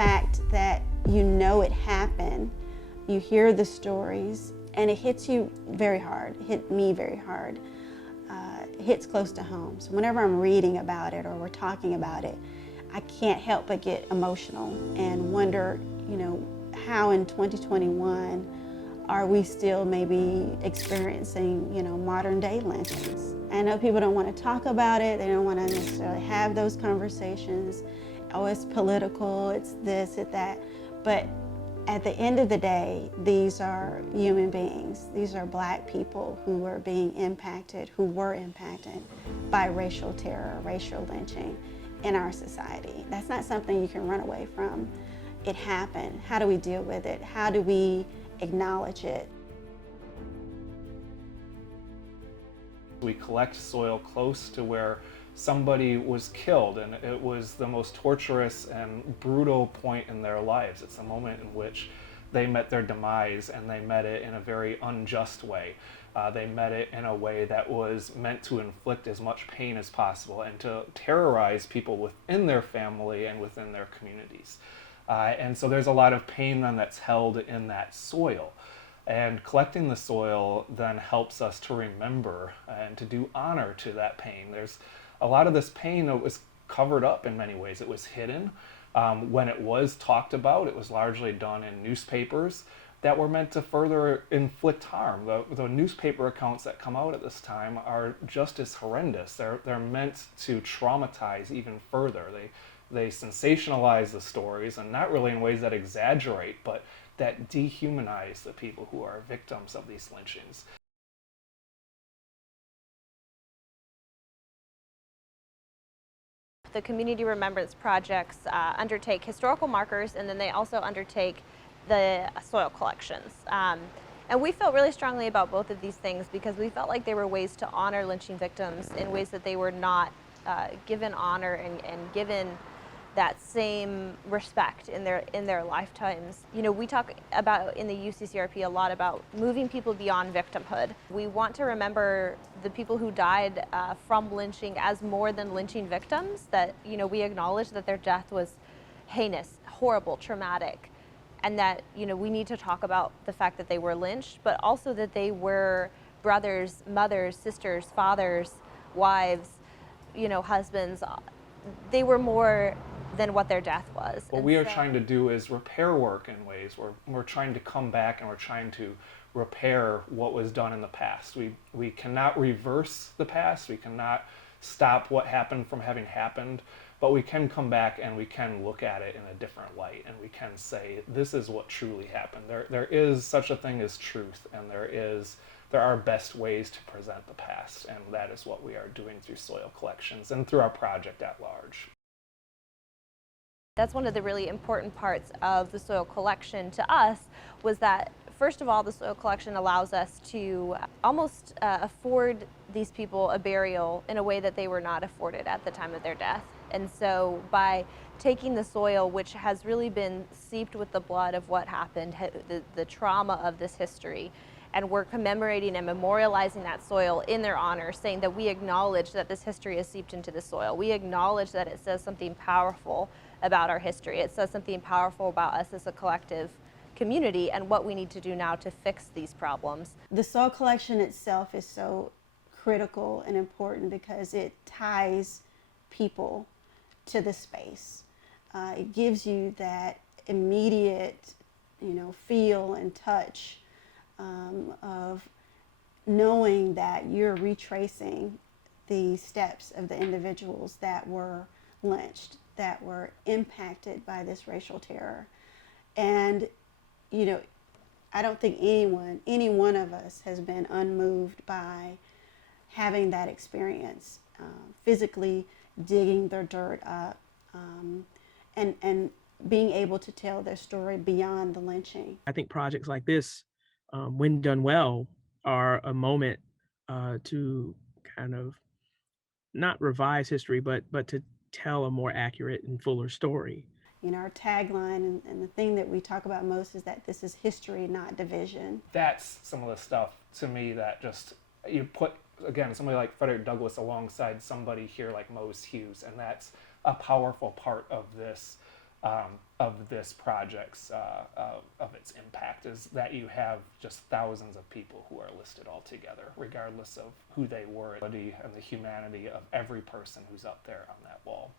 fact that you know it happened, you hear the stories, and it hits you very hard. It hit me very hard. It hits close to home. So whenever I'm reading about it or we're talking about it, I can't help but get emotional and wonder, how in 2021 are we still maybe experiencing, modern day lynchings? I know people don't want to talk about it. They don't want to necessarily have those conversations. Oh, it's political, it's this, it's that. But at the end of the day, these are human beings. These are Black people who are being impacted, who were impacted by racial terror, racial lynching in our society. That's not something you can run away from. It happened. How do we deal with it? How do we acknowledge it? We collect soil close to where somebody was killed, and it was the most torturous and brutal point in their lives. It's a moment in which they met their demise, and they met it in a very unjust way. They met it in a way that was meant to inflict as much pain as possible and to terrorize people within their family and within their communities. And so there's a lot of pain then that's held in that soil. And collecting the soil then helps us to remember and to do honor to that pain. There's a lot of this pain that was covered up in many ways. It was hidden. When it was talked about, it was largely done in newspapers that were meant to further inflict harm. The newspaper accounts that come out at this time are just as horrendous. They're meant to traumatize even further. They sensationalize the stories, and not really in ways that exaggerate, but that dehumanize the people who are victims of these lynchings. The community remembrance projects undertake historical markers, and then they also undertake the soil collections. And we felt really strongly about both of these things because we felt like they were ways to honor lynching victims in ways that they were not given honor and given that same respect in their lifetimes. We talk about in the UCCRP a lot about moving people beyond victimhood. We want to remember the people who died from lynching as more than lynching victims, that we acknowledge that their death was heinous, horrible, traumatic, and that we need to talk about the fact that they were lynched, but also that they were brothers, mothers, sisters, fathers, wives, husbands. They were more than what their death was. What we are trying to do is repair work in ways where we're trying to come back and we're trying to repair what was done in the past. We cannot reverse the past. We cannot stop what happened from having happened, but we can come back and we can look at it in a different light, and we can say, this is what truly happened. There is such a thing as truth, and there are best ways to present the past, and that is what we are doing through soil collections and through our project at large. That's one of the really important parts of the soil collection to us, was that, first of all, the soil collection allows us to almost afford these people a burial in a way that they were not afforded at the time of their death. And so by taking the soil, which has really been seeped with the blood of what happened, the trauma of this history, and we're commemorating and memorializing that soil in their honor, saying that we acknowledge that this history is seeped into the soil. We acknowledge that it says something powerful about our history. It says something powerful about us as a collective community and what we need to do now to fix these problems. The soil collection itself is so critical and important because it ties people to the space. It gives you that immediate, feel and touch of knowing that you're retracing the steps of the individuals that were lynched, that were impacted by this racial terror. And, I don't think any one of us has been unmoved by having that experience, physically digging their dirt up, and being able to tell their story beyond the lynching. I think projects like this, when done well, are a moment to kind of not revise history, but to tell a more accurate and fuller story. Our tagline and the thing that we talk about most is that this is history, not division. That's some of the stuff to me that just, you put, again, somebody like Frederick Douglass alongside somebody here like Mose Hughes, and that's a powerful part of this of this project's of its impact is that you have just thousands of people who are listed all together, regardless of who they were, and the humanity of every person who's up there on that wall.